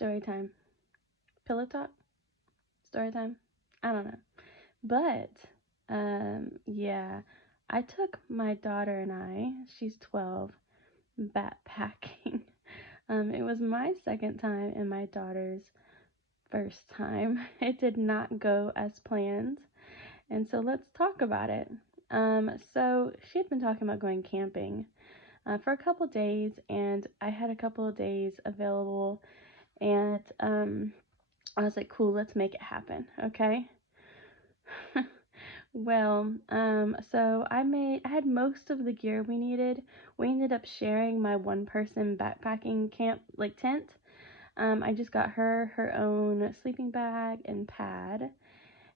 Story time. Pillow talk? Story time? I don't know. But, yeah, I took my daughter and she's 12, backpacking. It was my second time and my daughter's first time. It did not go as planned. And so let's talk about it. So she had been talking about going camping for a couple days, and I had a couple of days available, and I was like, cool, let's make it happen, okay? Well, so I had most of the gear we needed. We ended up sharing my one person backpacking camp, like tent. I just got her own sleeping bag and pad,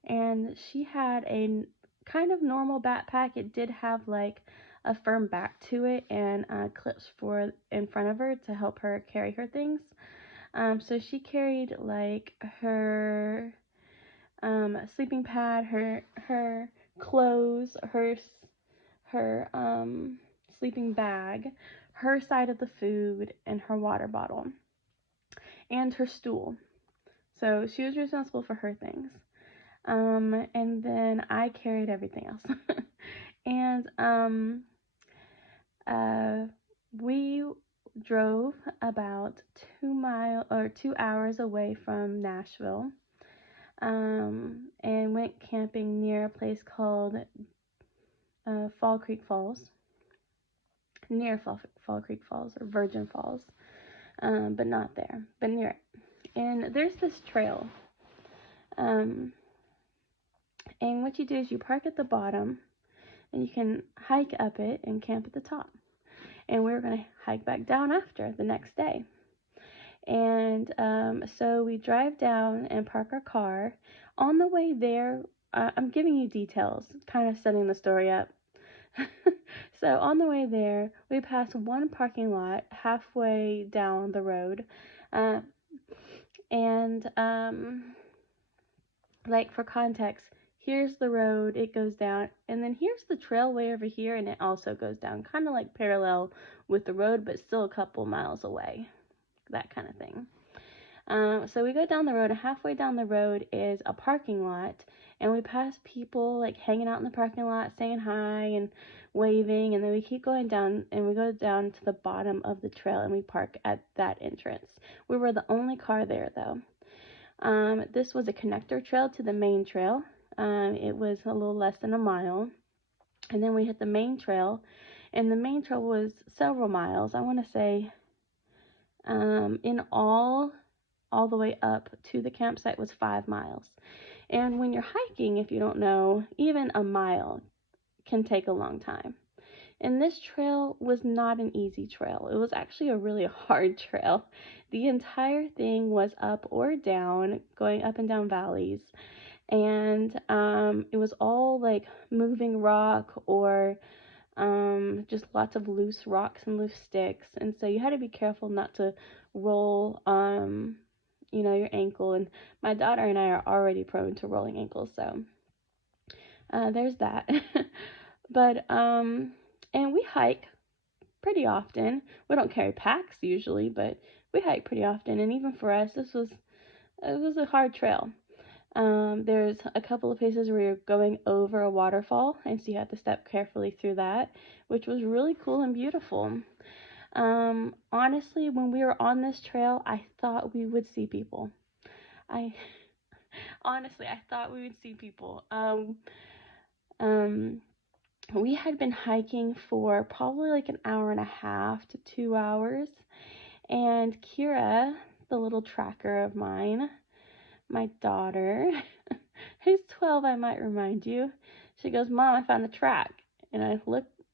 and she had a kind of normal backpack. It did have like a firm back to it and clips for in front of her to help her carry her things. So she carried like her sleeping pad, her clothes, her sleeping bag, her side of the food, and her water bottle, and her stool. So she was responsible for her things. And then I carried everything else. And uh, we drove about 2 hours away from Nashville, and went camping near a place called Fall Creek Falls, near Fall Creek Falls or Virgin Falls, but not there, but near it. And there's this trail, um, and what you do is you park at the bottom, and you can hike up it and camp at the top. And we were going to hike back down after the next day. And so we drive down and park our car. On the way there, I'm giving you details, kind of setting the story up. So on the way there, we pass one parking lot halfway down the road. Uh, and like for context, here's the road, it goes down, and then here's the trail way over here, and it also goes down, kind of like parallel with the road, but still a couple miles away, that kind of thing. So we go down the road, and halfway down the road is a parking lot, and we pass people like hanging out in the parking lot, saying hi and waving, and then we keep going down, and we go down to the bottom of the trail, and we park at that entrance. We were the only car there, though. This was a connector trail to the main trail. It was a little less than a mile, and then we hit the main trail, and the main trail was several miles. I want to say, in all the way up to the campsite was 5 miles. And when you're hiking, if you don't know, even a mile can take a long time. And this trail was not an easy trail. It was actually a really hard trail. The entire thing was up or down, going up and down valleys. And it was all like moving rock or just lots of loose rocks and loose sticks. And so you had to be careful not to roll, your ankle. And my daughter and I are already prone to rolling ankles, so there's that. But and we hike pretty often. We don't carry packs usually, but we hike pretty often. And even for us, it was a hard trail. There's a couple of places where you're going over a waterfall, and so you have to step carefully through that, which was really cool and beautiful. Honestly, when we were on this trail, I thought we would see people. I honestly, I thought we would see people. Um, we had been hiking for probably like an hour and a half to 2 hours, and Kira, the little tracker of mine, my daughter, who's 12, I might remind you, she goes, "Mom, I found a track," and I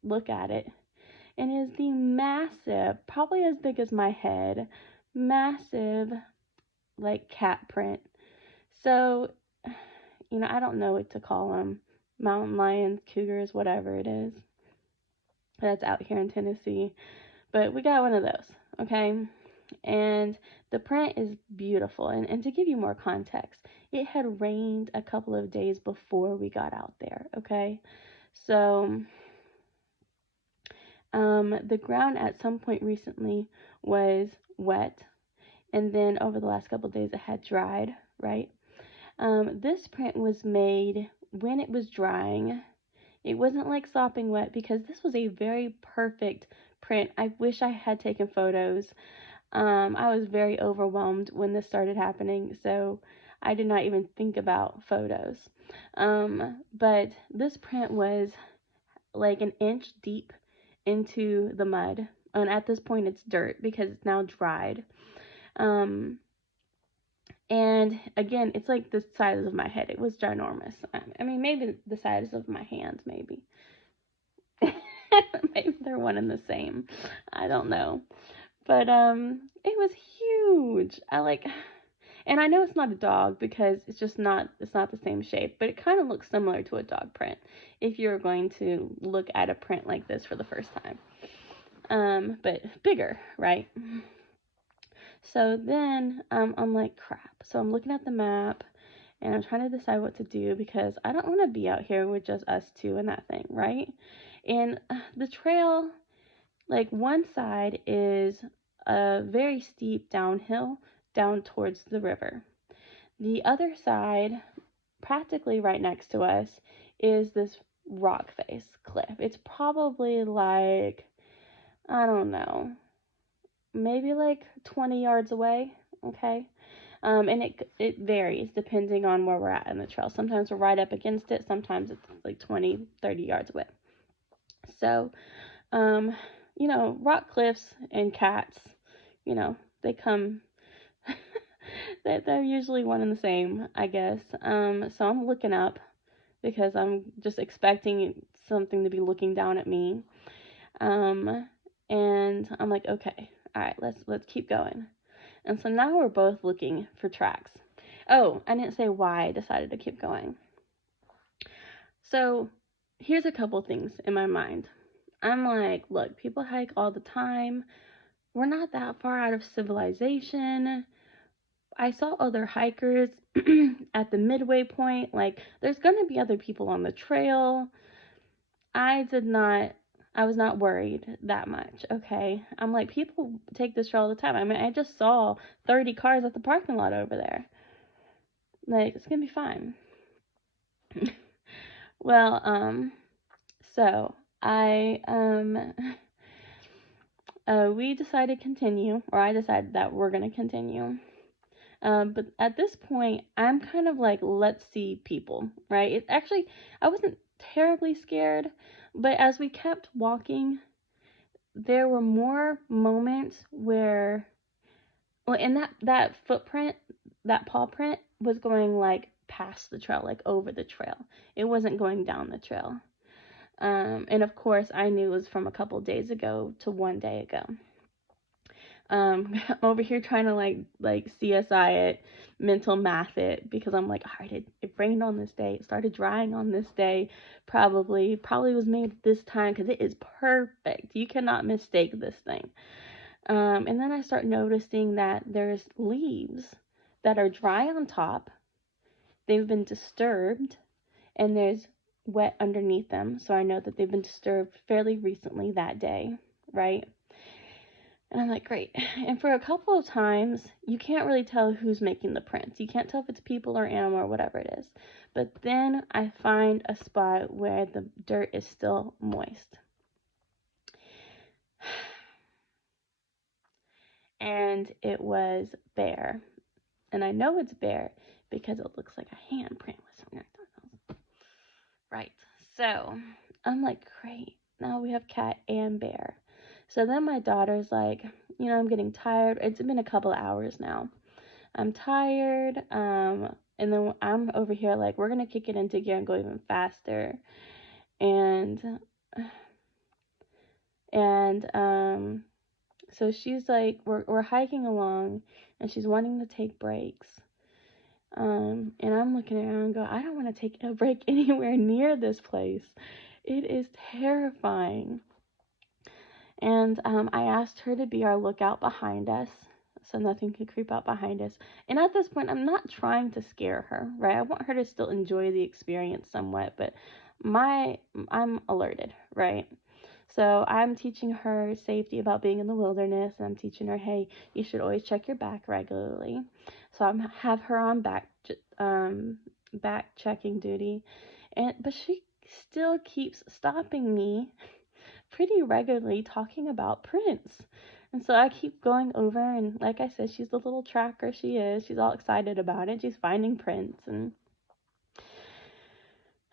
look at it, and it is the massive, probably as big as my head, massive like cat print. So, I don't know what to call them. Mountain lions, cougars, whatever it is. That's out here in Tennessee. But we got one of those, okay? And the print is beautiful. And to give you more context, it had rained a couple of days before we got out there, okay? So, the ground at some point recently was wet. and then over the last couple of days it had dried, right? This print was made when it was drying. It wasn't like sopping wet because this was a very perfect print. I wish I had taken photos. I was very overwhelmed when this started happening, so I did not even think about photos. But this print was like an inch deep into the mud. And at this point, it's dirt because it's now dried. Um, and again, it's like the size of my head. It was ginormous. I mean, maybe the size of my hand, maybe. Maybe they're one and the same. I don't know. But it was huge. And I know it's not a dog because it's not the same shape, but it kind of looks similar to a dog print if you're going to look at a print like this for the first time. But bigger, right? So then I'm like, crap. So I'm looking at the map and I'm trying to decide what to do because I don't want to be out here with just us two and that thing, right? And the trail, like one side is a very steep downhill down towards the river. The other side, practically right next to us, is this rock face cliff. It's probably like, I don't know, maybe like 20 yards away, okay? And it varies depending on where we're at in the trail. Sometimes we're right up against it, sometimes it's like 20, 30 yards away. So, rock cliffs and cats, they come, they're usually one and the same, I guess. So I'm looking up because I'm just expecting something to be looking down at me. And I'm like, okay, all right, let's keep going. And so now we're both looking for tracks. Oh, I didn't say why I decided to keep going. So here's a couple things in my mind. I'm like, look, people hike all the time. We're not that far out of civilization. I saw other hikers at the midway point. Like, there's going to be other people on the trail. I was not worried that much, okay? I'm like, people take this trail all the time. I mean, I just saw 30 cars at the parking lot over there. Like, it's gonna be fine. Well, so we decided to continue, or I decided that we're gonna continue. But at this point, I'm kind of like, let's see people, right? It actually, I wasn't terribly scared, but as we kept walking, there were more moments where, well, and that footprint, that paw print was going like past the trail, like over the trail. It wasn't going down the trail. And of course, I knew it was from a couple days ago to one day ago. Over here trying to like CSI it, mental math it, because I'm like, all right, it rained on this day, it started drying on this day, probably was made this time because it is perfect. You cannot mistake this thing. And then I start noticing that there's leaves that are dry on top, they've been disturbed, and there's wet underneath them, so I know that they've been disturbed fairly recently that day, right? And I'm like, great. And for a couple of times, you can't really tell who's making the prints. You can't tell if it's people or animal or whatever it is. But then I find a spot where the dirt is still moist. And it was bare. And I know it's bare because it looks like a handprint with something like that. Right. So I'm like, great. Now we have cat and bear. So then my daughter's like, I'm getting tired. It's been a couple of hours now. I'm tired. And then I'm over here like, we're gonna kick it into gear and go even faster. And so she's like, we're hiking along, and she's wanting to take breaks. And I'm looking at her and go, I don't want to take a break anywhere near this place. It is terrifying. And I asked her to be our lookout behind us so nothing could creep out behind us. And at this point, I'm not trying to scare her, right? I want her to still enjoy the experience somewhat, but I'm alerted, right? So I'm teaching her safety about being in the wilderness, and I'm teaching her, hey, you should always check your back regularly. So I have her on back checking duty, but she still keeps stopping me pretty regularly talking about prints. And so I keep going over, and like I said, she's the little tracker she is. She's all excited about it. She's finding prints, and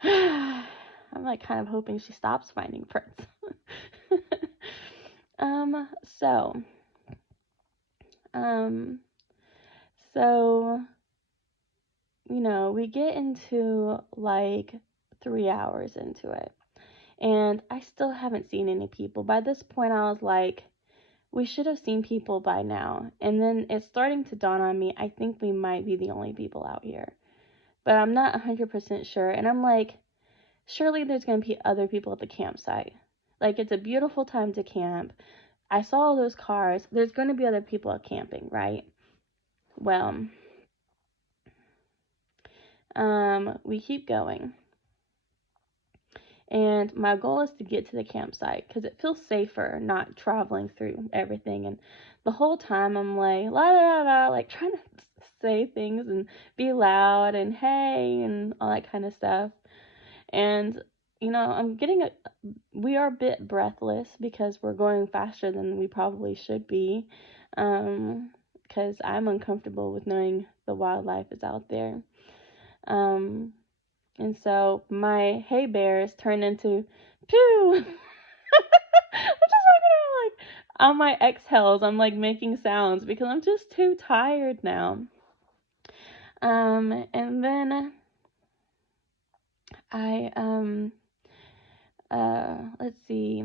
I'm like kind of hoping she stops finding prints. um, so, um, so, we get into like 3 hours into it, and I still haven't seen any people. By this point, I was like, we should have seen people by now. And then it's starting to dawn on me, I think we might be the only people out here. But I'm not 100% sure. And I'm like, surely there's going to be other people at the campsite. Like, it's a beautiful time to camp. I saw all those cars. There's going to be other people at camping, right? Well, we keep going. And my goal is to get to the campsite because it feels safer not traveling through everything. And the whole time I'm like, la la la, like trying to say things and be loud and hey and all that kind of stuff. And, we are a bit breathless because we're going faster than we probably should be. Because I'm uncomfortable with knowing the wildlife is out there. And so my hay bears turn into pew. I'm just walking around like on my exhales, I'm like making sounds because I'm just too tired now. And then I let's see.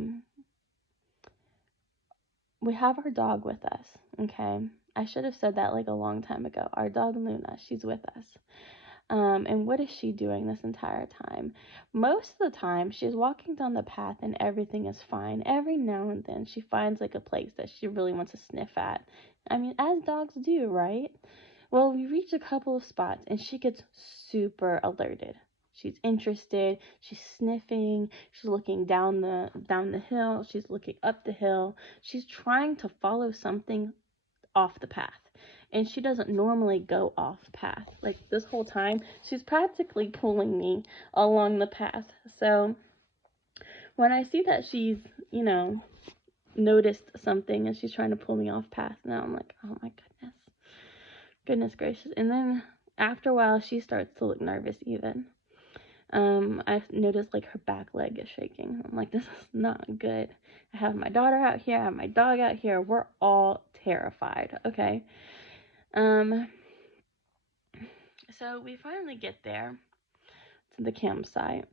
We have our dog with us, okay? I should have said that like a long time ago. Our dog Luna, she's with us. And what is she doing this entire time? Most of the time, she's walking down the path and everything is fine. Every now and then, she finds like a place that she really wants to sniff at. I mean, as dogs do, right? Well, we reach a couple of spots and she gets super alerted. She's interested. She's sniffing. She's looking down the hill. She's looking up the hill. She's trying to follow something off the path. And she doesn't normally go off path. Like this whole time, she's practically pulling me along the path. So when I see that she's, noticed something and she's trying to pull me off path, now I'm like, oh my goodness. Goodness gracious. And then after a while, she starts to look nervous even. I've noticed like her back leg is shaking. I'm like, this is not good. I have my daughter out here. I have my dog out here. We're all terrified. Okay. So we finally get there to the campsite,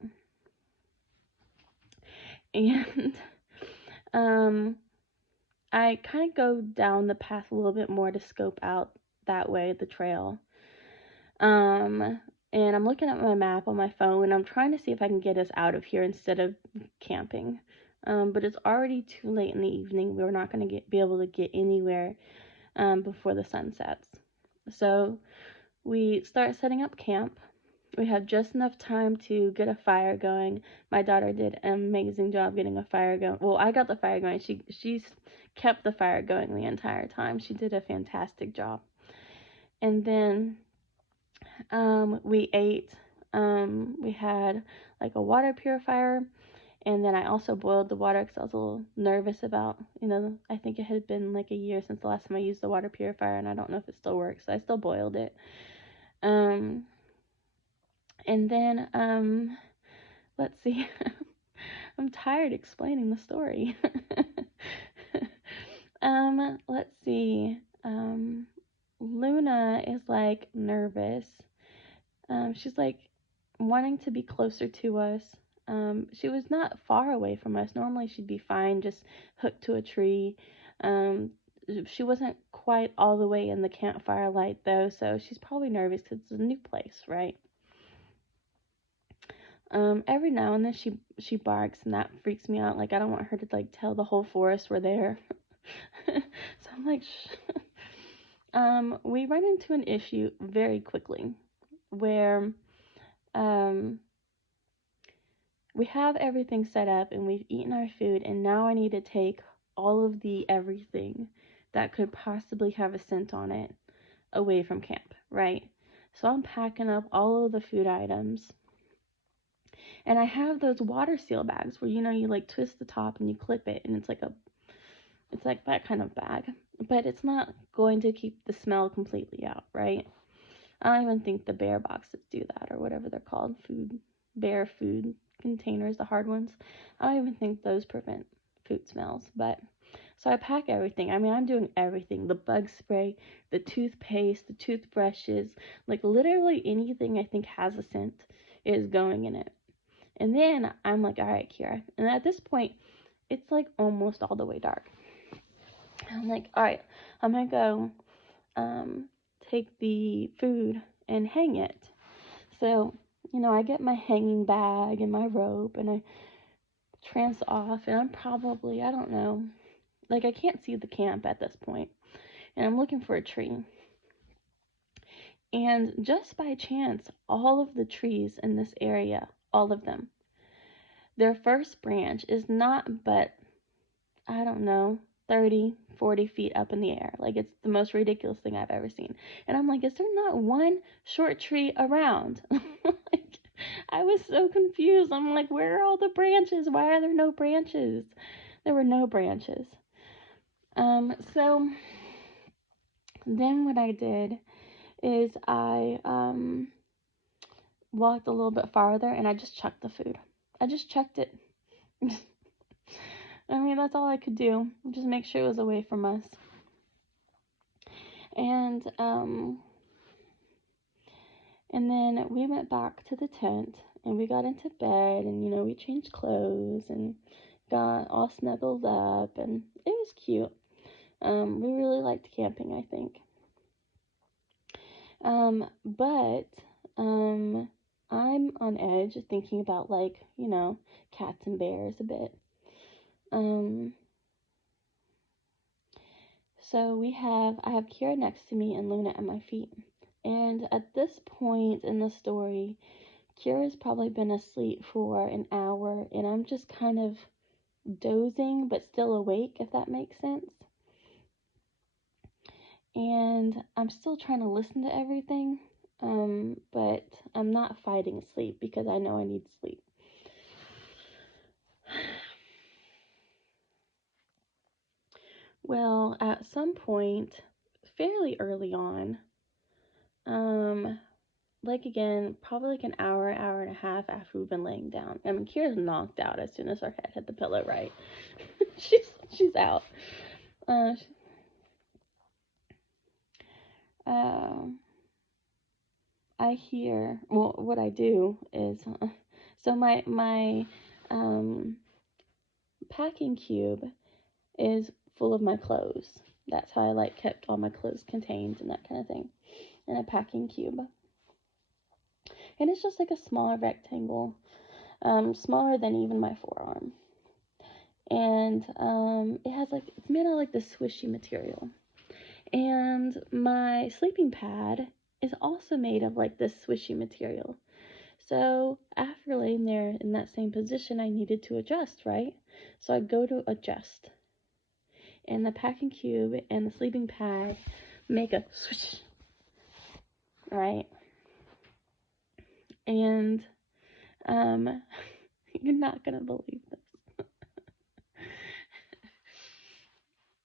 and I kind of go down the path a little bit more to scope out that way the trail. And I'm looking at my map on my phone, and I'm trying to see if I can get us out of here instead of camping. But it's already too late in the evening. We're not going to be able to get anywhere before the sun sets. So we start setting up camp. We have just enough time to get a fire going. My daughter did an amazing job getting a fire going. Well, I got the fire going. She's kept the fire going the entire time. She did a fantastic job. And then we ate. We had like a water purifier. And then I also boiled the water because I was a little nervous about, I think it had been like a year since the last time I used the water purifier, and I don't know if it still works, so I still boiled it. And then, let's see. I'm tired explaining the story. Let's see. Luna is like nervous. She's like wanting to be closer to us. She was not far away from us. Normally she'd be fine, just hooked to a tree. She wasn't quite all the way in the campfire light though, so she's probably nervous because it's a new place, right? Every now and then she barks, and that freaks me out. Like I don't want her to like tell the whole forest we're there. So I'm like, shh. We run into an issue very quickly where we have everything set up and we've eaten our food, and now I need to take all of the everything that could possibly have a scent on it away from camp, right? So I'm packing up all of the food items. And I have those water seal bags where you like twist the top and you clip it, and it's like that kind of bag. But it's not going to keep the smell completely out, right? I don't even think the bear boxes do that, or whatever they're called, bear food containers, the hard ones. I don't even think those prevent food smells. But so I pack everything. I mean, I'm doing everything: the bug spray, the toothpaste, the toothbrushes, like literally anything I think has a scent is going in it. And then I'm like, all right, Kira. And at this point, it's like almost all the way dark. I'm like, all right, I'm gonna go take the food and hang it. So, I get my hanging bag and my rope, and I trance off, and I'm probably, I don't know, like I can't see the camp at this point, and I'm looking for a tree. And just by chance, all of the trees in this area, all of them, their first branch is not but, I don't know, 30, 40 feet up in the air. Like, it's the most ridiculous thing I've ever seen. And I'm like, is there not one short tree around? Like, I was so confused. I'm like, where are all the branches? Why are there no branches? There were no branches. So then what I did is I walked a little bit farther, and I just chucked the food. I just chucked it. I mean, that's all I could do. Just make sure it was away from us. And then we went back to the tent, and we got into bed, and we changed clothes and got all snuggled up, and it was cute. We really liked camping, I think. But I'm on edge thinking about, like, cats and bears a bit. So I have Kira next to me and Luna at my feet. And at this point in the story, Kira's probably been asleep for an hour, and I'm just kind of dozing but still awake, if that makes sense. And I'm still trying to listen to everything, but I'm not fighting sleep because I know I need sleep. Well, at some point, fairly early on, like again, probably like an hour and a half after we've been laying down. I mean, Kira's knocked out as soon as her head hit the pillow, right? she's out. Uh, I hear. Well, what I do is, so my packing cube is full of my clothes. That's how I kept all my clothes contained and that kind of thing in a packing cube. And it's just like a smaller rectangle, smaller than even my forearm. And it's made of this swishy material. And my sleeping pad is also made of this swishy material. So after laying there in that same position, I needed to adjust, right? So I go to adjust. And the packing cube and the sleeping pad make a swish, right? And you're not gonna believe this.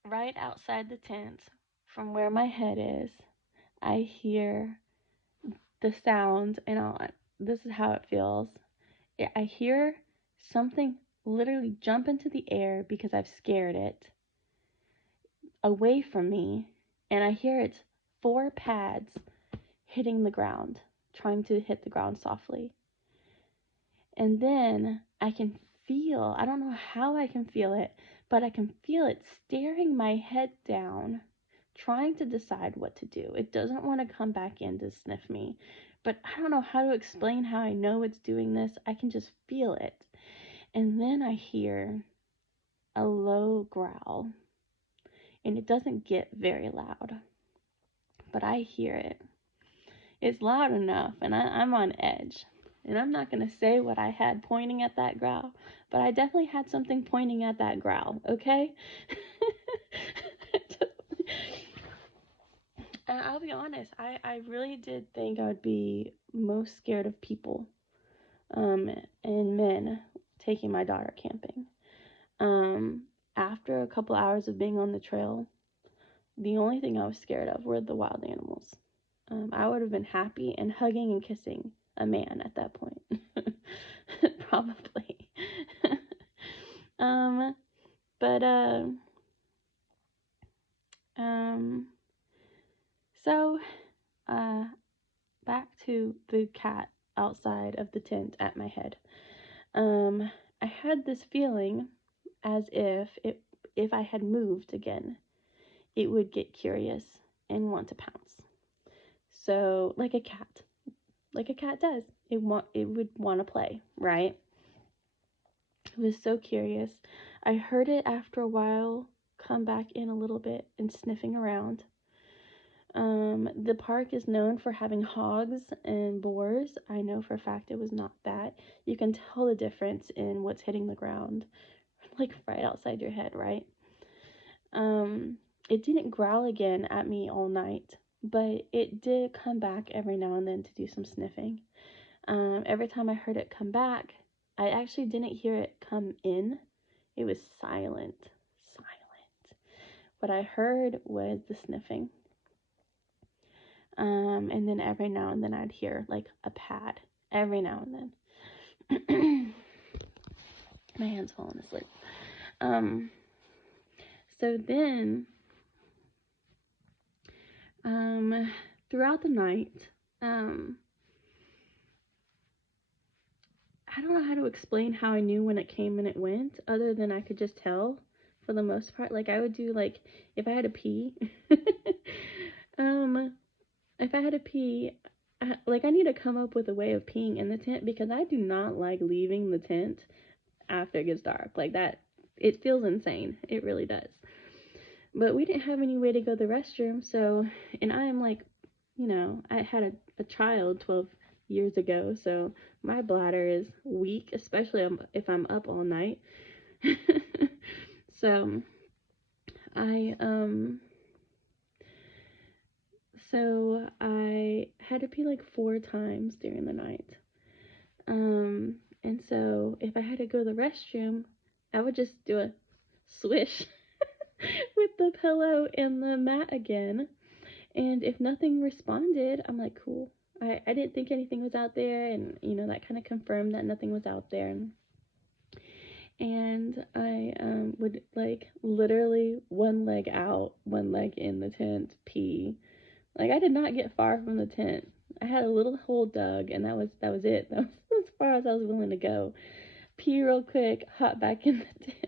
Right outside the tent, from where my head is, I hear the sound, and this is how it feels. I hear something literally jump into the air because I've scared it away from me, and I hear its 4 pads hitting the ground, trying to hit the ground softly. And then I don't know how I can feel it, but I can feel it staring my head down, trying to decide what to do. It doesn't want to come back in to sniff me, but I don't know how to explain how I know it's doing this. I can just feel it. And then I hear a low growl, and it doesn't get very loud, but I hear it. It's loud enough, and I'm on edge. And I'm not going to say what I had pointing at that growl, but I definitely had something pointing at that growl, okay? And I'll be honest, I really did think I would be most scared of people, and men taking my daughter camping. After a couple hours of being on the trail, the only thing I was scared of were the wild animals. I would have been happy and hugging and kissing a man at that point. Probably. um, but, so, back to the cat outside of the tent at my head. I had this feeling as if I had moved again, it would get curious and want to pounce. So, like a cat does. It would want to play, right? It was so curious. I heard it after a while come back in a little bit and sniffing around. The park is known for having hogs and boars. I know for a fact it was not that. You can tell the difference in what's hitting the ground, like right outside your head, right? It didn't growl again at me all night, but it did come back every now and then to do some sniffing. Every time I heard it come back, I actually didn't hear it come in. It was silent. What I heard was the sniffing. And then every now and then I'd hear like a pad. Every now and then. My hand's falling asleep. So then, throughout the night, I don't know how to explain how I knew when it came and it went, other than I could just tell for the most part. Like I would do, like, if I had to pee, if I had to pee, like I need to come up with a way of peeing in the tent, because I do not like leaving the tent after it gets dark. Like that, it feels insane. It really does. But we didn't have any way to go to the restroom, so, and I am like, I had a child 12 years ago, so my bladder is weak, especially if I'm up all night. So I had to pee like 4 times during the night. And so if I had to go to the restroom, I would just do a swish with the pillow and the mat again. And if nothing responded, I'm like, cool. I didn't think anything was out there, and that kind of confirmed that nothing was out there. And I would, like, literally one leg out, one leg in the tent, pee. Like, I did not get far from the tent. I had a little hole dug, and that was it. That was as far as I was willing to go. Pee real quick, hop back in the tent.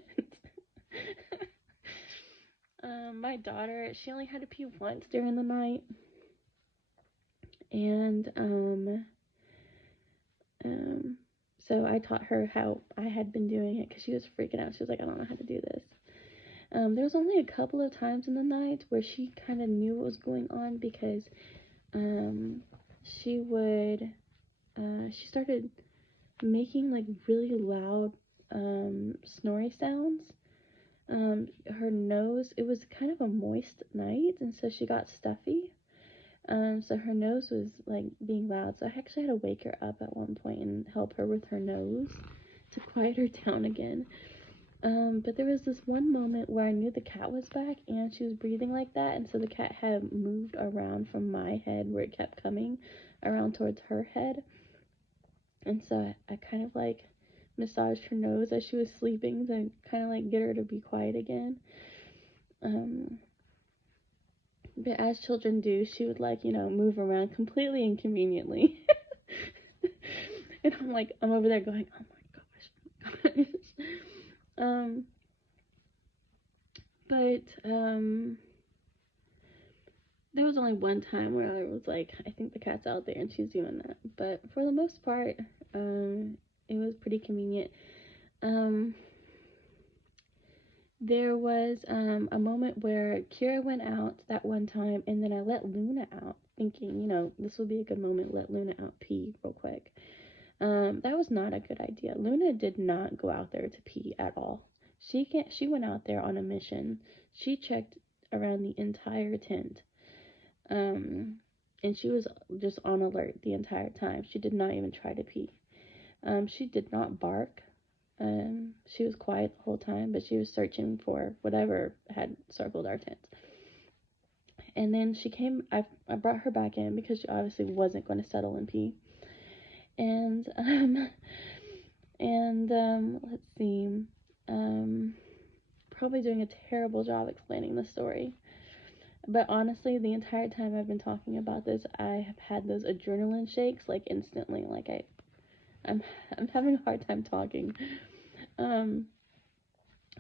My daughter, she only had to pee once during the night. And so I taught her how I had been doing it, because she was freaking out. She was like, I don't know how to do this. There was only a couple of times in the night where she kind of knew what was going on, because she started making like really loud snoring sounds. Her nose, it was kind of a moist night, and so she got stuffy. So her nose was like being loud. So I actually had to wake her up at one point and help her with her nose to quiet her down again. But there was this one moment where I knew the cat was back and she was breathing like that, and so the cat had moved around from my head, where it kept coming around towards her head. And so I kind of like massaged her nose as she was sleeping to kind of like get her to be quiet again. But as children do, she would like, move around completely inconveniently. And I'm over there going, oh my gosh. But there was only one time where I was like, I think the cat's out there and she's doing that. But for the most part, it was pretty convenient. There was a moment where Kira went out that one time, and then I let Luna out, thinking, this would be a good moment, let Luna out pee real quick. That was not a good idea. Luna did not go out there to pee at all. She went out there on a mission. She checked around the entire tent. And she was just on alert the entire time. She did not even try to pee. She did not bark. She was quiet the whole time, but she was searching for whatever had circled our tent. And then she came, I brought her back in because she obviously wasn't going to settle and pee. And, let's see, probably doing a terrible job explaining the story. But honestly, the entire time I've been talking about this, I have had those adrenaline shakes, like instantly, like I'm having a hard time talking.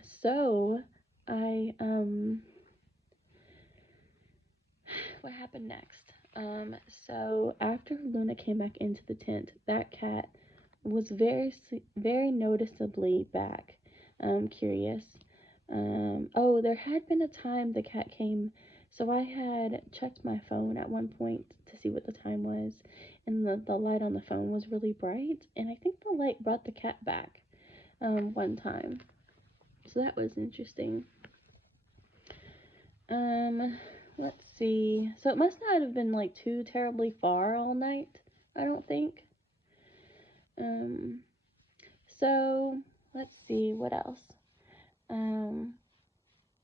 So I what happened next? So after Luna came back into the tent, that cat was very noticeably back, curious. Oh, there had been a time the cat came, so I had checked my phone at one point to see what the time was, and the light on the phone was really bright, and I think the light brought the cat back, one time. So that was interesting. Let's see. So it must not have been like too terribly far all night, I don't think. Um, so let's see what else.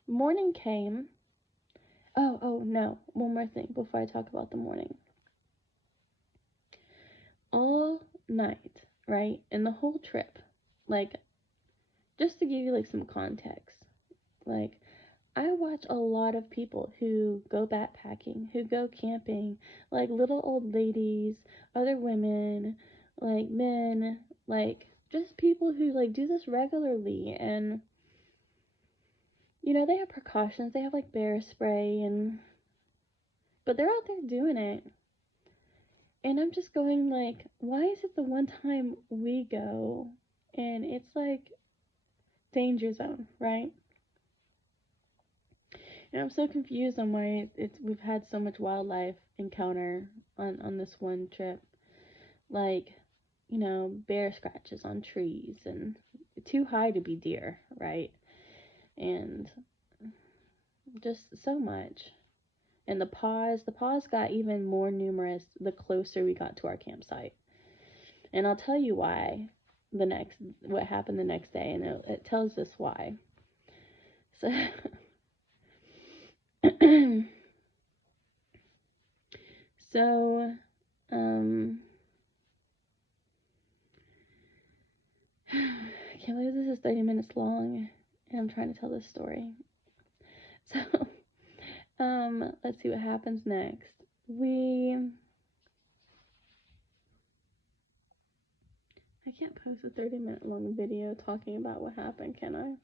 Morning came. Oh no, one more thing before I talk about the morning. All night, right? And the whole trip, like, just to give you like some context, like, I watch a lot of people who go backpacking, who go camping, like little old ladies, other women, like men, like just people who like do this regularly, and they have precautions. They have like bear spray, and but they're out there doing it. And I'm just going like, why is it the one time we go and it's like danger zone, right? And I'm so confused on why we've had so much wildlife encounter on this one trip. Like, bear scratches on trees and too high to be deer, right? And just so much. And the paws got even more numerous the closer we got to our campsite. And I'll tell you why what happened the next day, and it tells us why. So so I can't believe this is 30 minutes long and I'm trying to tell this story. So let's see what happens next. I can't post a 30-minute long video talking about what happened, can I?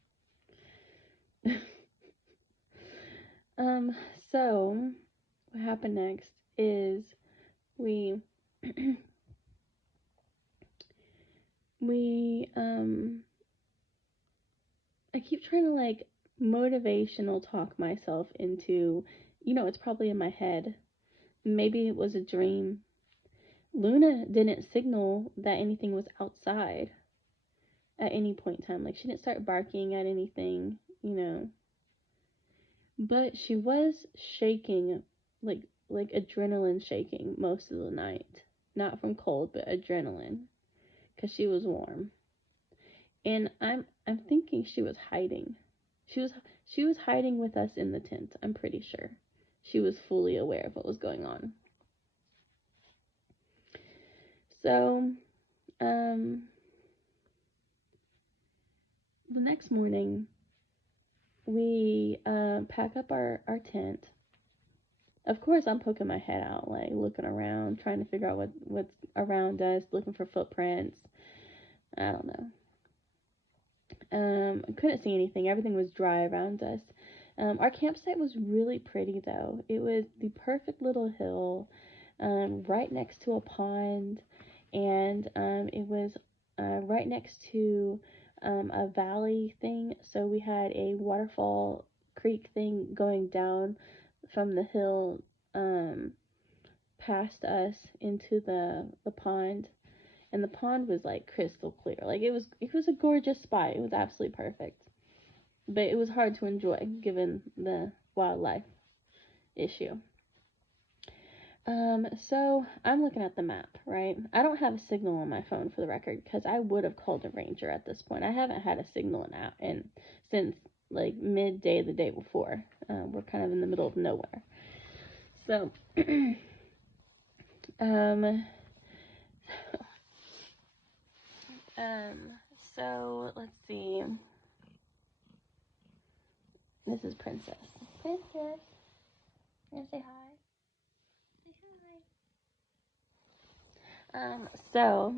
So what happened next is we I keep trying to like motivational talk myself into, it's probably in my head. Maybe it was a dream. Luna didn't signal that anything was outside at any point in time. Like, she didn't start barking at anything. But she was shaking, like adrenaline shaking most of the night. Not from cold, but adrenaline, because she was warm. And I'm thinking she was hiding. She was hiding with us in the tent. I'm pretty sure. She was fully aware of what was going on. So, the next morning, we pack up our tent. Of course, I'm poking my head out, like looking around, trying to figure out what's around us, looking for footprints. I don't know. I couldn't see anything. Everything was dry around us. Our campsite was really pretty, though. It was the perfect little hill, right next to a pond, and it was right next to a valley thing. So we had a waterfall creek thing going down from the hill past us into the pond. and the pond was like crystal clear. Like it was a gorgeous spot. It was absolutely perfect. But it was hard to enjoy given the wildlife issue. So I'm looking at the map, right? I don't have a signal on my phone for the record because I would have called a ranger at this point. I haven't had a signal in since like midday the day before. We're kind of in the middle of nowhere. So, um, um, so let's see. This is Princess. Princess, you say hi? Say hi. So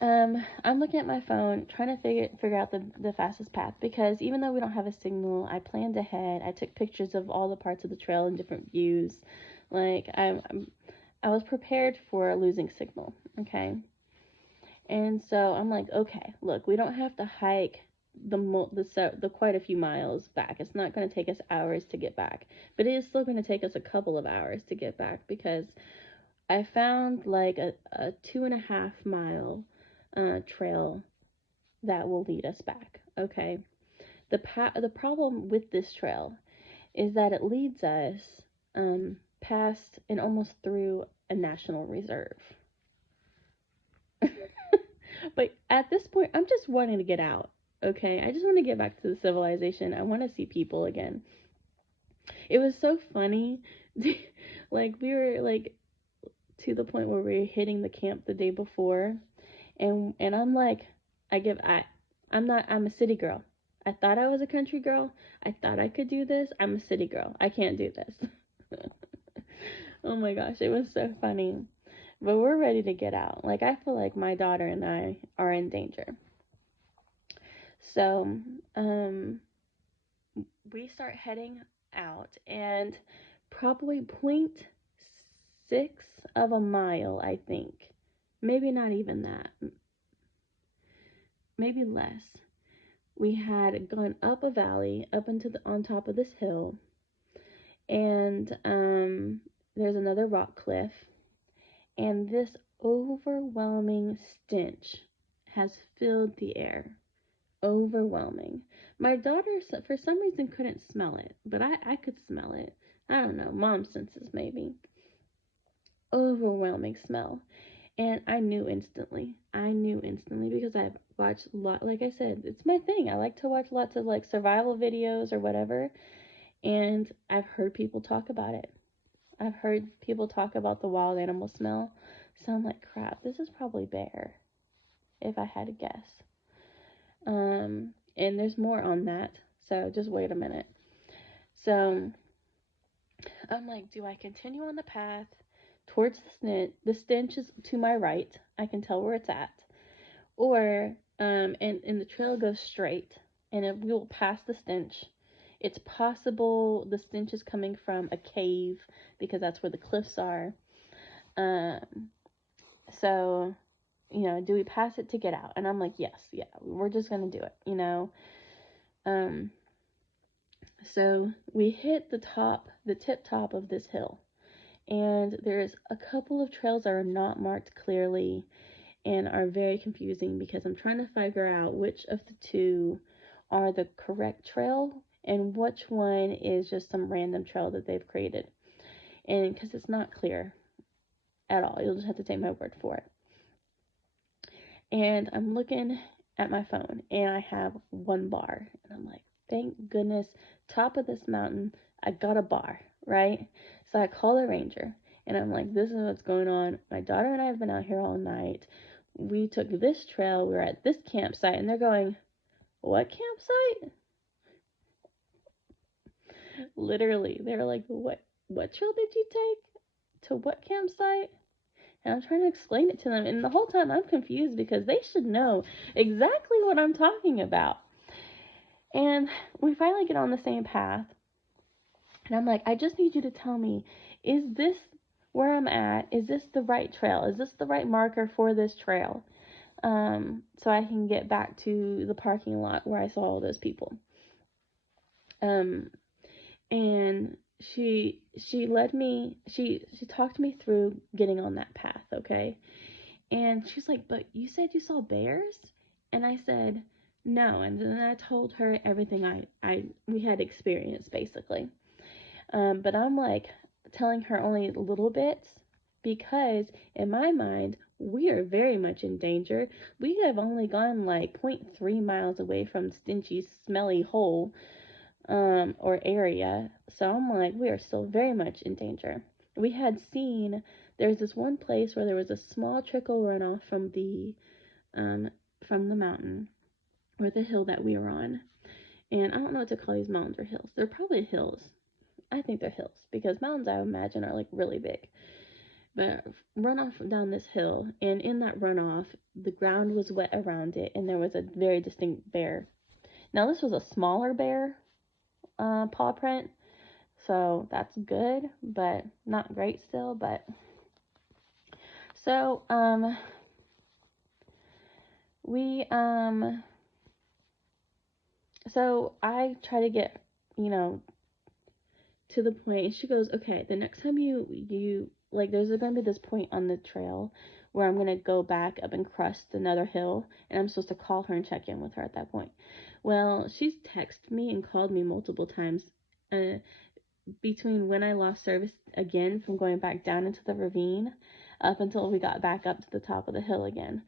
I'm looking at my phone, trying to figure out the fastest path because even though we don't have a signal, I planned ahead. I took pictures of all the parts of the trail in different views. Like I was prepared for a losing signal. Okay, and so I'm like, okay, look, we don't have to hike the quite a few miles back. It's not going to take us hours to get back, but it is still going to take us a couple of hours to get back because I found like a 2.5 mile trail that will lead us back. Okay. The problem with this trail is that it leads us past and almost through a national reserve. But at this point, I'm just wanting to get out. Okay, I just want to get back to the civilization. I want to see people again. It was so funny. Like we were like to the point where we were hitting the camp the day before, and I'm like, I'm a city girl. I thought I was a country girl. I thought I could do this. I'm a city girl. I can't do this. Oh my gosh, it was so funny. But we're ready to get out. Like I feel like my daughter and I are in danger. So, we start heading out and probably 0.6 of a mile, I think. Maybe not even that. Maybe less. We had gone up a valley, up into on top of this hill, and there's another rock cliff, and this overwhelming stench has filled the air. Overwhelming. My daughter, for some reason, couldn't smell it, but I could smell it. I don't know, mom senses maybe. Overwhelming smell. And I knew instantly. I knew instantly because I've watched a lot, like I said, it's my thing. I like to watch lots of like survival videos or whatever, and I've heard people talk about it. I've heard people talk about the wild animal smell. So I'm like, crap, this is probably bear, if I had to guess. And there's more on that, so just wait a minute. So I'm like, do I continue on the path towards the stench is to my right, I can tell where it's at, or and the trail goes straight, and we will pass the stench. It's possible the stench is coming from a cave because that's where the cliffs are. So do we pass it to get out? And I'm like, yes, yeah, we're just gonna do it. So we hit the tip top of this hill, and there's a couple of trails that are not marked clearly and are very confusing because I'm trying to figure out which of the two are the correct trail and which one is just some random trail that they've created. And because it's not clear at all, you'll just have to take my word for it. And I'm looking at my phone and I have one bar, and I'm like, thank goodness, top of this mountain, I got a bar, right? So I call the ranger and I'm like, this is what's going on. My daughter and I have been out here all night. We took this trail, we were at this campsite, and they're going, what campsite? Literally, they're like, what trail did you take? To what campsite? And I'm trying to explain it to them, and the whole time I'm confused because they should know exactly what I'm talking about. And we finally get on the same path, and I'm like, I just need you to tell me, is this where I'm at? Is this the right trail? Is this the right marker for this trail? So I can get back to the parking lot where I saw all those people. And she led me, she talked me through getting on that path, okay? And she's like, "But you said you saw bears?" And I said, "No." And then I told her everything I we had experienced, basically. But I'm like telling her only little bits because in my mind, we are very much in danger. We have only gone like zero point 0.3 miles away from Stingy's smelly hole or area. So I'm like, we are still very much in danger. We had seen there's this one place where there was a small trickle runoff um, from the mountain or the hill that we were on. And I don't know what to call these mountains or hills. They're probably hills. I think they're hills because mountains I imagine are like really big. But runoff down this hill, and in that runoff, the ground was wet around it, and there was a very distinct bear. Now this was a smaller bear paw print, so that's good, but not great still. But so we so I try to get, you know, to the point, and she goes, "Okay, the next time you like, there's gonna be this point on the trail where I'm gonna go back up and crest another hill, and I'm supposed to call her and check in with her at that point." Well, she's texted me and called me multiple times uh, between when I lost service again from going back down into the ravine up until we got back up to the top of the hill again.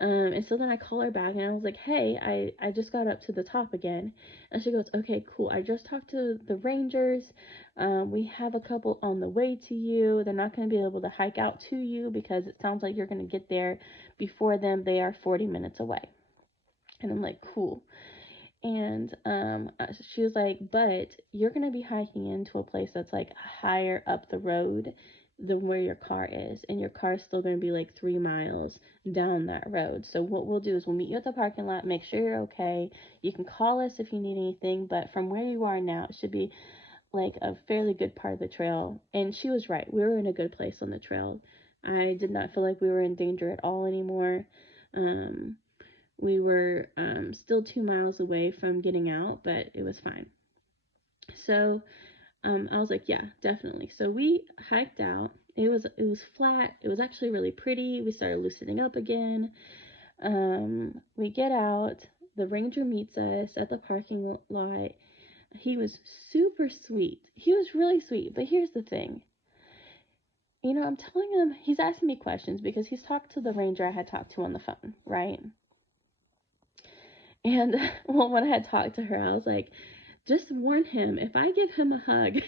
And so then I call her back and I was like, "Hey, I just got up to the top again." And she goes, "Okay, cool. I just talked to the rangers. We have a couple on the way to you. They're not going to be able to hike out to you because it sounds like you're going to get there before them. They are 40 minutes away." And I'm like, "Cool." And she was like, "But you're going to be hiking into a place that's like higher up the road than where your car is. And your car is still going to be like 3 miles down that road. So what we'll do is we'll meet you at the parking lot, make sure you're okay. You can call us if you need anything. But from where you are now, it should be like a fairly good part of the trail." And she was right. We were in a good place on the trail. I did not feel like we were in danger at all anymore. Um, we were still 2 miles away from getting out, but it was fine. So I was like, "Yeah, definitely." So we hiked out. It was flat. It was actually really pretty. We started loosening up again. We get out. The ranger meets us at the parking lot. He was super sweet. He was really sweet. But here's the thing. I'm telling him, he's asking me questions because he's talked to the ranger I had talked to on the phone, right? And well, when I had talked to her, I was like, "Just warn him, if I give him a hug."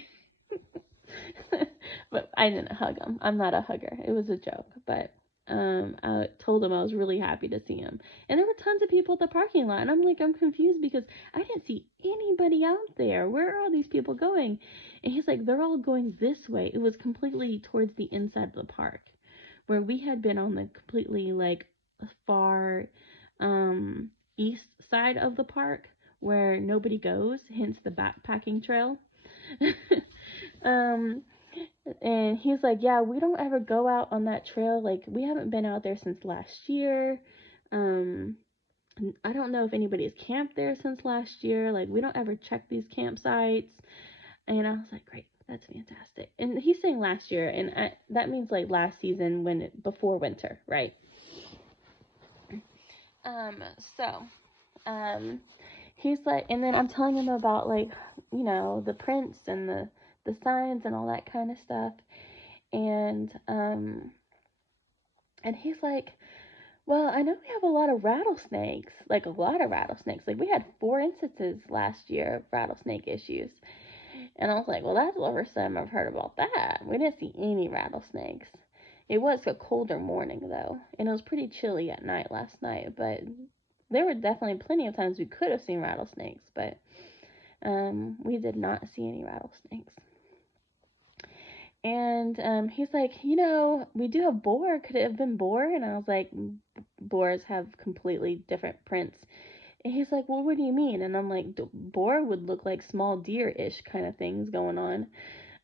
But I didn't hug him. I'm not a hugger. It was a joke. But I told him I was really happy to see him. And there were tons of people at the parking lot. And I'm like, I'm confused because I didn't see anybody out there. Where are all these people going? And he's like, "They're all going this way." It was completely towards the inside of the park, where we had been on the completely like far east side of the park where nobody goes, hence the backpacking trail. um and he's like, "Yeah, we don't ever go out on that trail. Like, we haven't been out there since last year. um I don't know if anybody has camped there since last year. Like, we don't ever check these campsites." And I was like, "Great, that's fantastic." And he's saying last year, and that means like last season, before winter, right? um so um he's like, and then I'm telling him about, like, the prints and the signs and all that kind of stuff. And he's like, "Well, I know we have a lot of rattlesnakes, like a lot of rattlesnakes. Like, we had 4 instances last year of rattlesnake issues." And I was like, "Well, that's the first time I've heard about that. We didn't see any rattlesnakes." It was a colder morning, though, and it was pretty chilly at night last night, but there were definitely plenty of times we could have seen rattlesnakes, but we did not see any rattlesnakes. And he's like, "We do have boar. Could it have been boar?" And I was like, "Boars have completely different prints." And he's like, "Well, what do you mean?" And I'm like, "Boar would look like small deer-ish kind of things going on.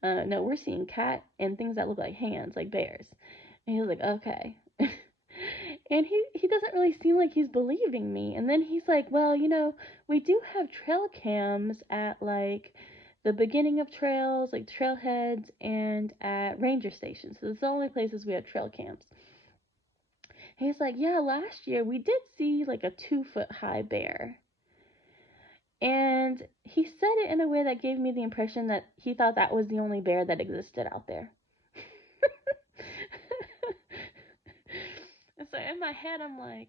No, we're seeing cat and things that look like hands, like bears." And he's like, "Okay." And he doesn't really seem like he's believing me. And then he's like, "Well, we do have trail cams at like the beginning of trails, like trailheads, and at ranger stations. So it's the only places we have trail camps. He's like, yeah, last year we did see like a 2 foot high bear. And he said it in a way that gave me the impression that he thought that was the only bear that existed out there. So in my head, I'm like,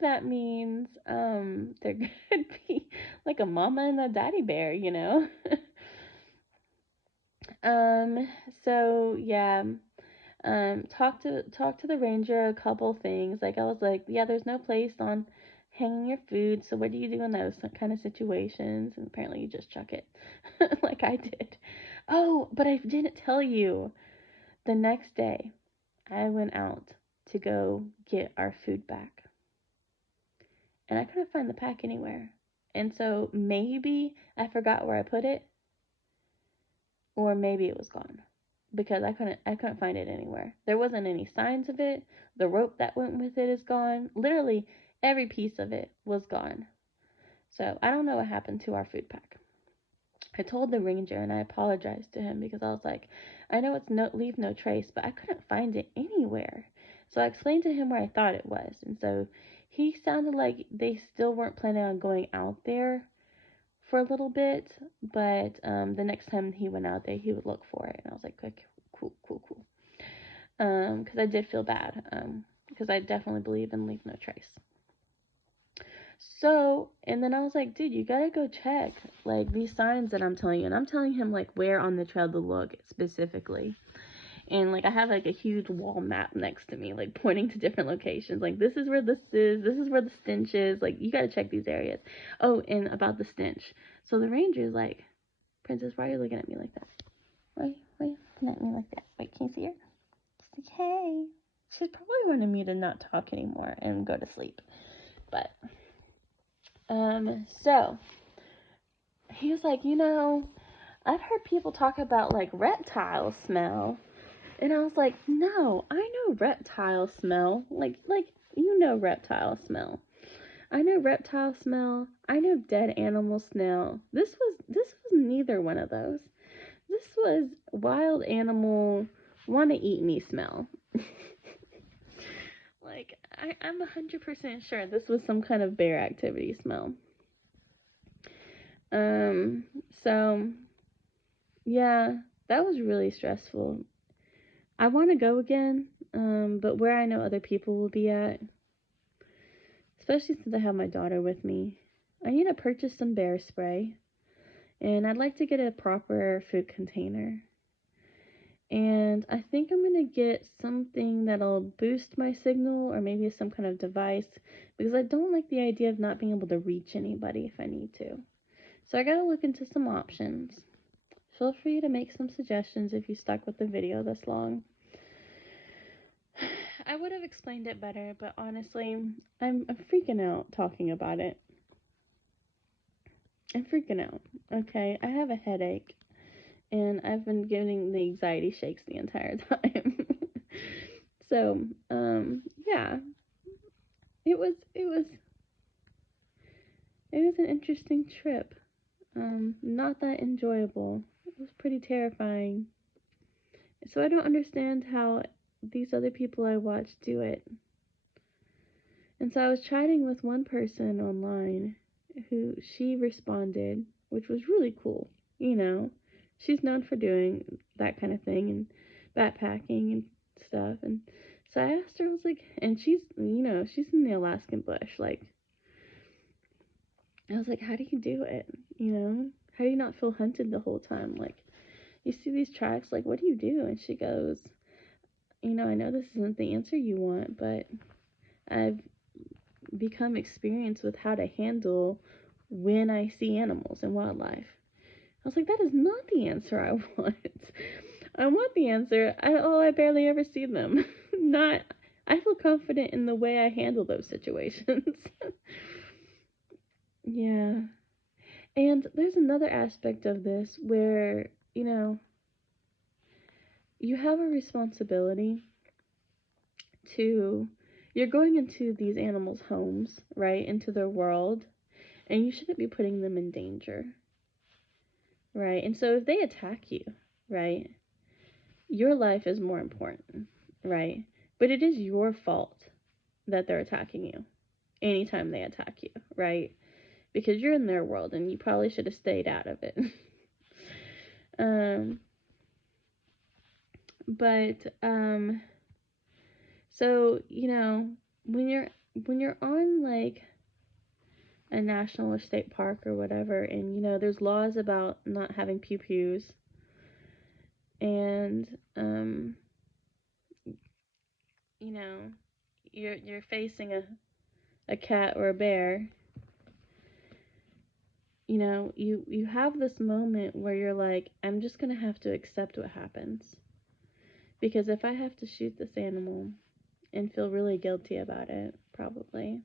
that means there could be like a mama and a daddy bear, um so yeah, talk to the ranger a couple things. Like I was like, yeah, there's no place on hanging your food, so what do you do in those kind of situations? And apparently you just chuck it like I did. Oh, but I didn't tell you, the next day I went out to go get our food back, and I couldn't find the pack anywhere. And so maybe I forgot where I put it, or maybe it was gone, because I couldn't find it anywhere. There wasn't any signs of it. The rope that went with it is gone. Literally every piece of it was gone. So I don't know what happened to our food pack. I told the ranger and I apologized to him because I was like, I know it's leave no trace, but I couldn't find it anywhere. So I explained to him where I thought it was, and so he sounded like they still weren't planning on going out there for a little bit, but the next time he went out there, he would look for it. And I was like, okay, cool, cool, cool. Because I did feel bad, because I definitely believe in leave no trace. So, and then I was like, dude, you gotta go check like these signs that I'm telling you. And I'm telling him like where on the trail to look specifically. And like I have like a huge wall map next to me, like pointing to different locations. Like this is where this is where the stench is. Like you gotta check these areas. Oh, and about the stench. So the ranger's like, Princess, why are you looking at me like that? Why are you looking at me like that? Wait, can you see her? She's like, hey. She's probably wanted me to not talk anymore and go to sleep. But so he was like, I've heard people talk about like reptile smell. And I was like, no, I know reptile smell. Like reptile smell. I know reptile smell. I know dead animal smell. This was neither one of those. This was wild animal wanna eat me smell. Like I'm 100% sure this was some kind of bear activity smell. So yeah, that was really stressful. I want to go again, but where I know other people will be at, especially since I have my daughter with me, I need to purchase some bear spray, and I'd like to get a proper food container. And I think I'm going to get something that'll boost my signal, or maybe some kind of device, because I don't like the idea of not being able to reach anybody if I need to. So I gotta look into some options. Feel free to make some suggestions if you stuck with the video this long. I would have explained it better, but honestly, I'm freaking out talking about it. I'm freaking out. Okay, I have a headache, and I've been getting the anxiety shakes the entire time. So, yeah, it was an interesting trip. Not that enjoyable. It was pretty terrifying. So I don't understand how these other people I watch do it. And so I was chatting with one person online who she responded, which was really cool. She's known for doing that kind of thing and backpacking and stuff. And so I asked her, I was like, and she's in the Alaskan bush. Like, I was like, how do you do it? How do you not feel hunted the whole time? Like, you see these tracks, like, what do you do? And she goes, I know this isn't the answer you want, but I've become experienced with how to handle when I see animals and wildlife. I was like, that is not the answer I want. I want the answer, I barely ever see them. I feel confident in the way I handle those situations. Yeah. And there's another aspect of this where, you have a responsibility you're going into these animals' homes, right? Into their world. and you shouldn't be putting them in danger, right? And so if they attack you, right, your life is more important, right? But it is your fault that they're attacking you anytime they attack you, right? Because you're in their world and you probably should have stayed out of it. um, but so when you're on like a national or state park or whatever, and there's laws about not having pew pews, and you know you're facing a cat or a bear, you have this moment where you're like, I'm just gonna have to accept what happens, because if I have to shoot this animal and feel really guilty about it, probably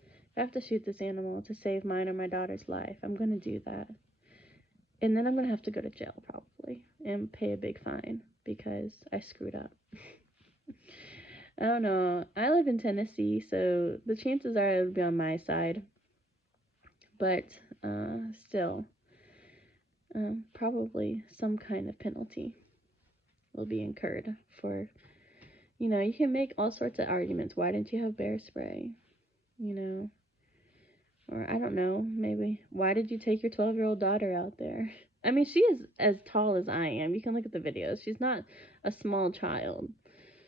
if I have to shoot this animal to save mine or my daughter's life, I'm gonna do that. And then I'm gonna have to go to jail probably and pay a big fine because I screwed up. I don't know. I live in Tennessee, so the chances are it would be on my side. But still, probably some kind of penalty will be incurred for, you can make all sorts of arguments. Why didn't you have bear spray? Or I don't know, maybe, why did you take your 12-year-old daughter out there? I mean, she is as tall as I am. You can look at the videos. She's not a small child.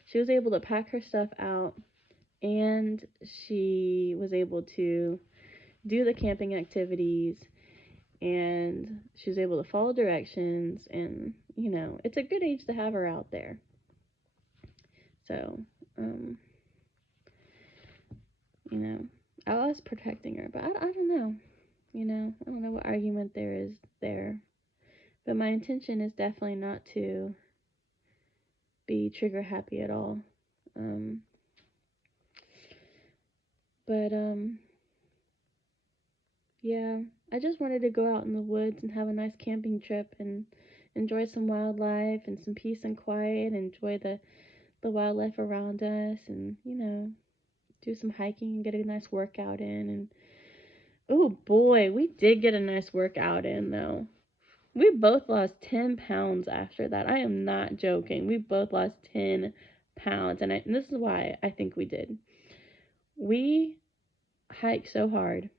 She was able to pack her stuff out, and she was able to do the camping activities, and she was able to follow directions, and, it's a good age to have her out there. So, I was protecting her, but I don't know. I don't know what argument there is there. But my intention is definitely not to be trigger happy at all. But yeah, I just wanted to go out in the woods and have a nice camping trip and enjoy some wildlife and some peace and quiet, and enjoy the wildlife around us, and do some hiking and get a nice workout in. And oh boy, we did get a nice workout in though. We both lost 10 pounds after that. I am not joking. We both lost 10 pounds. And this is why I think we did. We hiked so hard.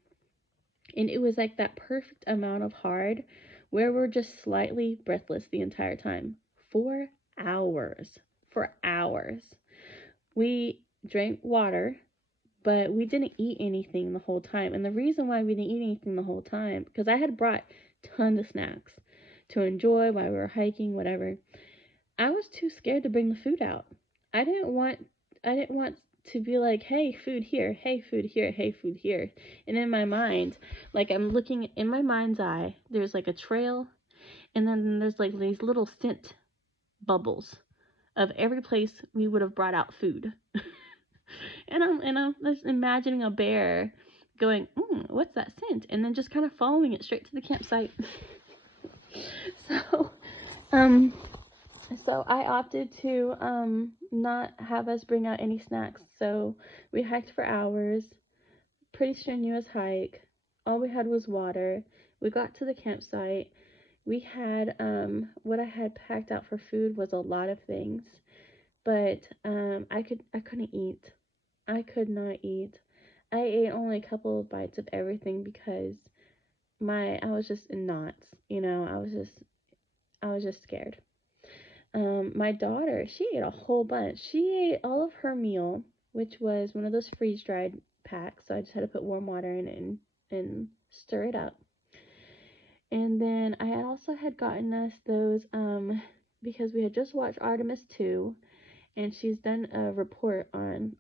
And it was like that perfect amount of hard where we're just slightly breathless the entire time. 4 hours. For hours. We drank water, but we didn't eat anything the whole time. And the reason why we didn't eat anything the whole time, because I had brought tons of snacks to enjoy while we were hiking, whatever. I was too scared to bring the food out. I didn't want to be like, hey, food here, hey, food here, hey, food here. And in my mind, like, I'm looking in my mind's eye, there's like a trail, and then there's like these little scent bubbles of every place we would have brought out food. and I'm just imagining a bear going, what's that scent? And then just kind of following it straight to the campsite. So I opted to not have us bring out any snacks. So we hiked for hours, pretty strenuous hike. All we had was water. We got to the campsite. We had what I had packed out for food was a lot of things, but I couldn't eat. I could not eat. I ate only a couple of bites of everything because I was just in knots. I was just scared. My daughter, she ate a whole bunch. She ate all of her meal, which was one of those freeze-dried packs. So I just had to put warm water in it and stir it up. And then I also had gotten us those because we had just watched Artemis 2, and she's done a report on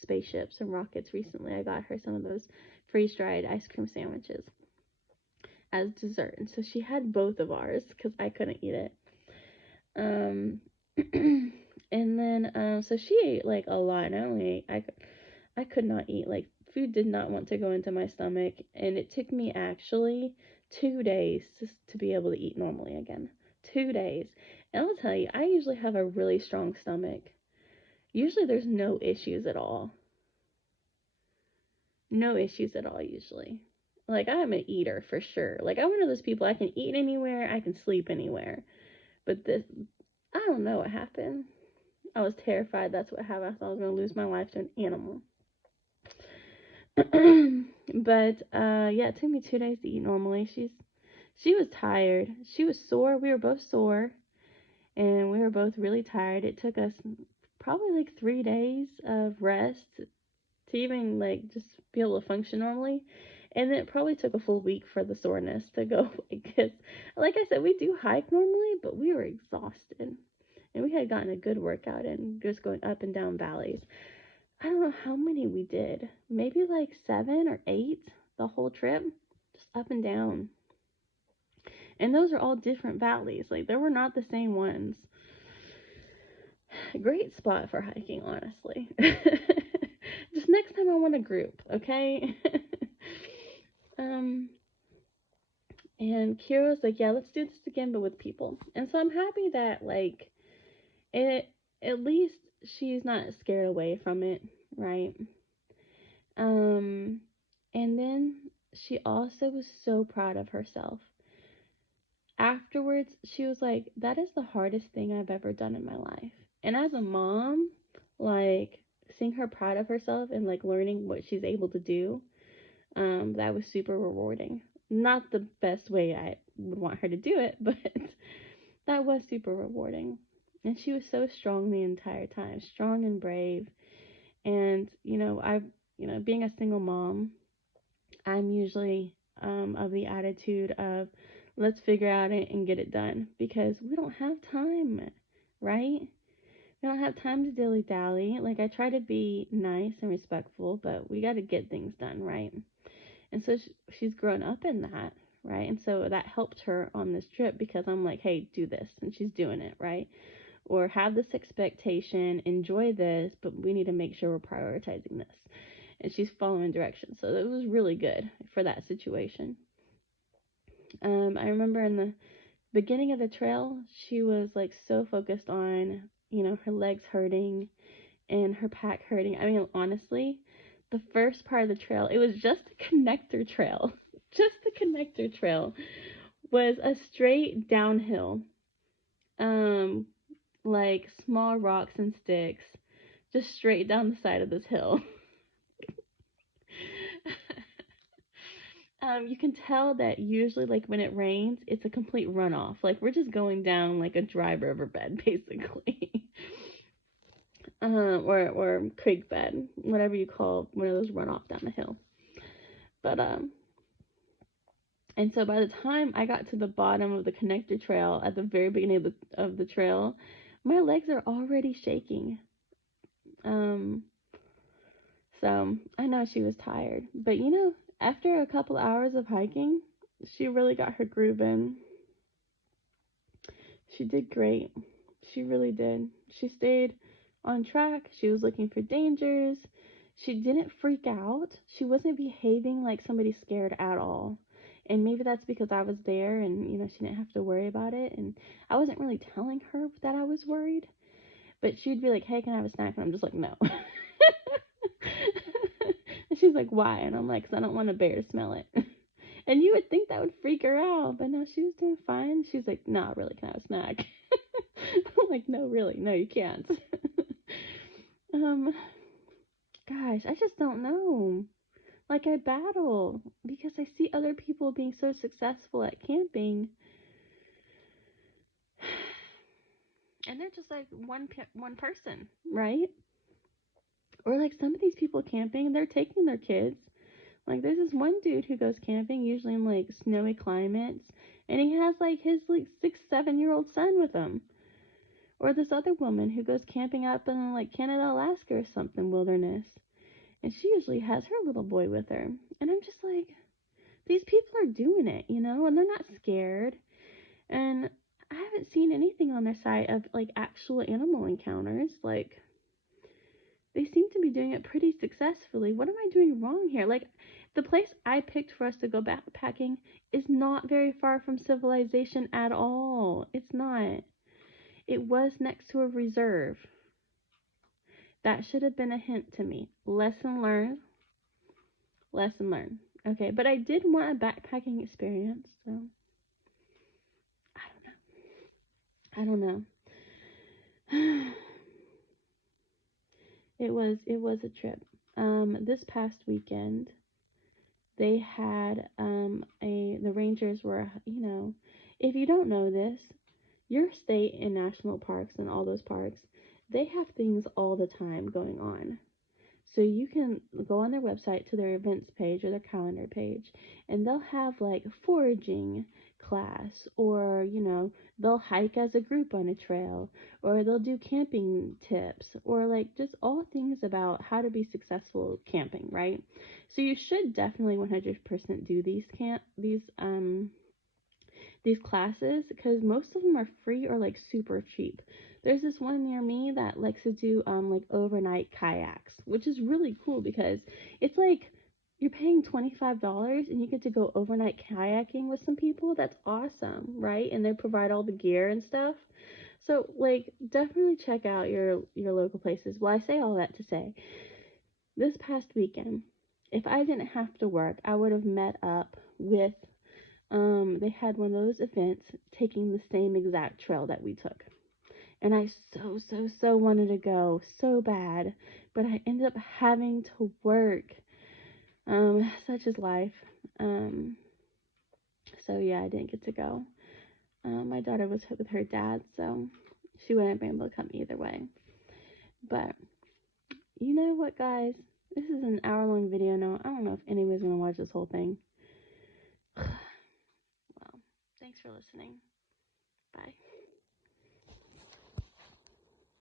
spaceships and rockets recently. I got her some of those freeze-dried ice cream sandwiches as dessert, and so she had both of ours because I couldn't eat it. And then so she ate like a lot, and I could not eat. Like, food did not want to go into my stomach, and it took me actually 2 days just to be able to eat normally again. 2 days. And I'll tell you, I usually have a really strong stomach. Usually there's no issues at all. no issues at all usually. Like, I'm an eater for sure. Like, I'm one of those people, I can eat anywhere, I can sleep anywhere. But this, I don't know what happened. I was terrified that's what happened. I thought I was going to lose my life to an animal. But yeah, it took me 2 days to eat normally. She was tired. She was sore. We were both sore, and we were both really tired. It took us probably like 3 days of rest to even like just be able to function normally. And then it probably took a full week for the soreness to go because, like I said, we do hike normally, but we were exhausted. And we had gotten a good workout in just going up and down valleys. I don't know how many we did. Maybe like 7 or 8 the whole trip, just up and down. And those are all different valleys. Like, they were not the same ones. Great spot for hiking, honestly. Just next time I want a group, okay? um, and Kira's like, yeah, let's do this again, but with people. And so I'm happy that, like, it, at least she's not scared away from it, right? Um, and then she also was so proud of herself. Afterwards, she was like, that is the hardest thing I've ever done in my life. And as a mom, like, seeing her proud of herself and like learning what she's able to do, that was super rewarding. Not the best way I would want her to do it, but that was super rewarding. And she was so strong the entire time, strong and brave. And, being a single mom, I'm usually of the attitude of let's figure out it and get it done because we don't have time, right? We don't have time to dilly dally. Like, I try to be nice and respectful, but we got to get things done, right? And so she's grown up in that, right? And so that helped her on this trip because I'm like, hey, do this. And she's doing it, right? Or have this expectation, enjoy this, but we need to make sure we're prioritizing this. And she's following directions. So it was really good for that situation. I remember in the beginning of the trail, she was like so focused on, her legs hurting and her pack hurting. I mean, honestly, the first part of the trail, it was just a connector trail. Just the connector trail was a straight downhill. Like small rocks and sticks just straight down the side of this hill. You can tell that usually, like, when it rains, it's a complete runoff. Like, we're just going down like a dry riverbed, basically. Or creek bed, whatever you call one of those runoff down the hill. But and so by the time I got to the bottom of the connector trail at the very beginning of the trail, my legs are already shaking. Um, so I know she was tired, but after a couple hours of hiking, she really got her groove in. She did great. She really did. She stayed on track. She was looking for dangers. She didn't freak out. She wasn't behaving like somebody scared at all. And maybe that's because I was there and, she didn't have to worry about it. And I wasn't really telling her that I was worried. But she'd be like, hey, can I have a snack? And I'm just like, no. And she's like, why? And I'm like, because I don't want a bear to smell it. And you would think that would freak her out, but no, she was doing fine. She's like, nah, really, can I have a snack? I'm like, no, really, no, you can't. um, Gosh, I just don't know. Like, I battle because I see other people being so successful at camping, and they're just like one person, right? Or like some of these people camping, they're taking their kids. Like, there's this one dude who goes camping, usually in like snowy climates, and he has like his like 6, 7 year old son with him. Or this other woman who goes camping up in like Canada, Alaska or something wilderness, and she usually has her little boy with her. And I'm just like, these people are doing it, and they're not scared. And I haven't seen anything on their site of like actual animal encounters. Like, they seem to be doing it pretty successfully. What am I doing wrong here? Like, the place I picked for us to go backpacking is not very far from civilization at all. It's not. It was next to a reserve. That should have been a hint to me. Lesson learned. Lesson learned. Okay, but I did want a backpacking experience, so I don't know. It was a trip. This past weekend they had the Rangers were, if you don't know this, your state and national parks and all those parks, they have things all the time going on. So you can go on their website to their events page or their calendar page, and they'll have like foraging class, or they'll hike as a group on a trail, or they'll do camping tips, or like just all things about how to be successful camping, right? So you should definitely 100% do these classes, because most of them are free or like super cheap. There's this one near me that likes to do like overnight kayaks, which is really cool because it's like you're paying $25 and you get to go overnight kayaking with some people. That's awesome, right? And they provide all the gear and stuff. So like definitely check out your local places. Well, I say all that to say this past weekend, if I didn't have to work, I would have met up with they had one of those events taking the same exact trail that we took. And I so wanted to go so bad, but I ended up having to work. Such is life. Um, so yeah, I didn't get to go. My daughter was with her dad, so she wouldn't have been able to come either way. But you know what, guys? This is an hour-long video now. I don't know if anybody's gonna watch this whole thing. Well, thanks for listening. Bye.